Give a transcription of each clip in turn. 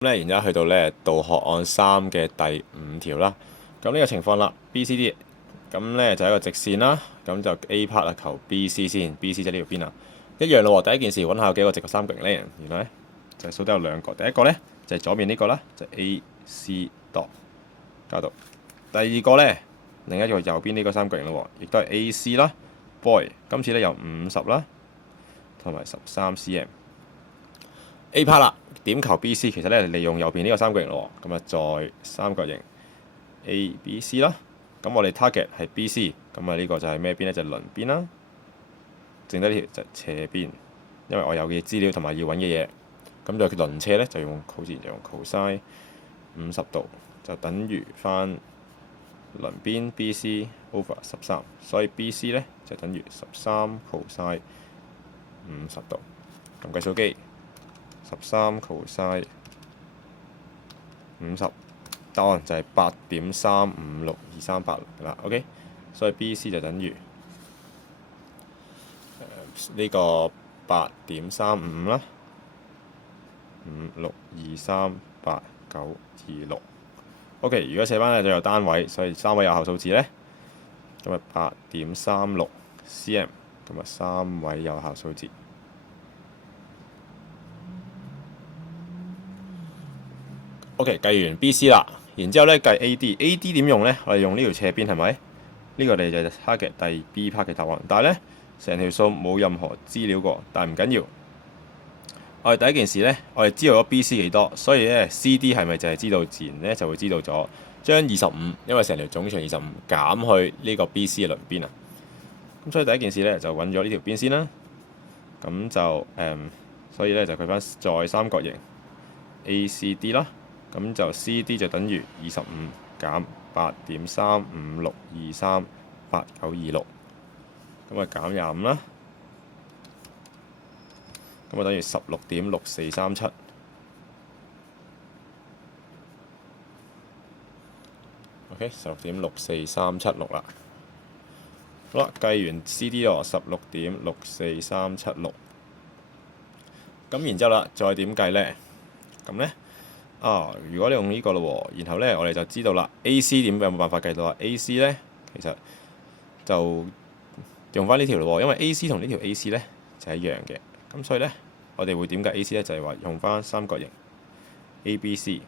然之後去到導學案3嘅第5條啦。咁呢個情況啦，BCD 咁就係一個直線啦。咁就 A part 啊，求 BC 先，BC 即係呢條邊啊，一樣咯喎。第一件事揾下有幾個直角三角形咧，原來就係數得有2個。第一個就係左面呢個啦，就係 AC dot 加到。第二個另一個右邊呢個三角形咯喎，亦都係 AC 啦。Boy 今次有50啦，同埋13 cm。A part 啦，點求 BC？ 其實利用右邊呢個三角形咯喎，咁啊再三角形 ABC 啦。咁我哋 target 係 BC， 咁啊呢個就係咩邊咧？就係鄰邊啦。剩低呢條就係斜邊，因為我有嘅資料同埋要揾嘅嘢，咁就鄰斜就用自然就用 cosine 50度，就等於翻鄰邊 BC over 13，所以 BC 就等於13 cosine 50度。咁計數機13 cosine 50，答案就係8.35628啦。OK， 所以 BC 就等於呢個8.35啦，5623896。OK， 如果寫翻就有單位，所以3位有效數字咁啊8.36 cm， 咁啊3位有效數字。OK， 計完 BC 啦，然之後計 AD 點用我哋用呢條斜邊係咪？呢個我哋就 target 第 B part 嘅答案，但係成條數冇任何資料過，但係唔緊要。我哋第一件事我哋知道咗 BC 幾多，所以CD 係咪就係知道？自然就會知道咗將25，因為成條總長25減去呢個 BC 嘅鄰邊啊。咁所以第一件事就揾咗呢條邊先啦。咁就所以就佢翻再三角形 ACD 啦。咁就 CD 就等於25減8.356238926，咁啊減25啦。咁啊等於16.6437。OK， 16.64376啦。好啦，計完 CD 喎，16.64376。咁然之後啦，再點計呢？咁如果你用呢個咯喎，然後我哋就知道啦。AC 點有冇辦法計到啊 ？AC 其實就用翻呢條咯喎，因為 AC 同呢條 AC 就係一樣嘅。咁所以我哋會點計 AC 就係話用翻三角形 ABC。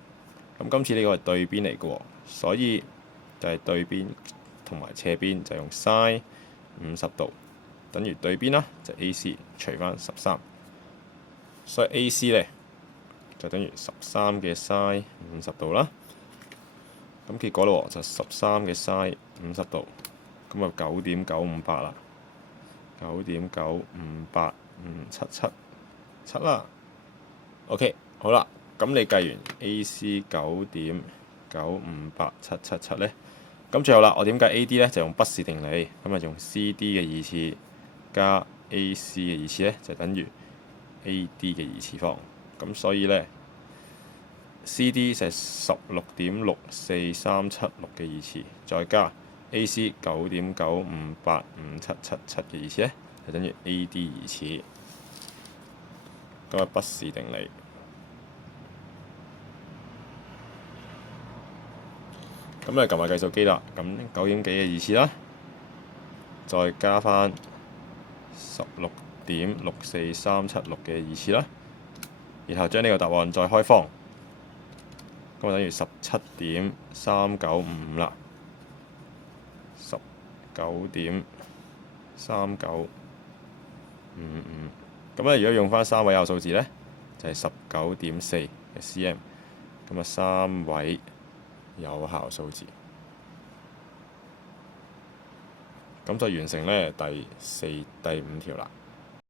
咁今次呢個係對邊嚟嘅喎，所以就係對邊同埋斜邊就用 sin 50度，等於對邊啦，就 AC 除翻13，所以 AC 就等於13嘅 sin 50度啦。咁結果咯就13嘅 sin 50度，咁啊9.958啦，9.9585777啦。OK， 好啦，咁你計完 AC 9.9587777咁最後啦，我點計 AD就用畢氏定理，咁啊用 CD 嘅二次加 AC 嘅二次就等於 AD 嘅二次方。咁所以CD 就係16.64376嘅二次，再加 AC 9.9585777嘅二次就等於 AD 二次。咁啊畢氏定理。咁撳下計數機啦，咁9點幾嘅二次啦，再加翻16.64376嘅二次啦，然後將呢個答案再開方，咁啊等於17.395啦，19.3955。咁如果用翻3位有數字就係19.4嘅 cm， 咁啊3位有效數字，咁就完成第5條啦。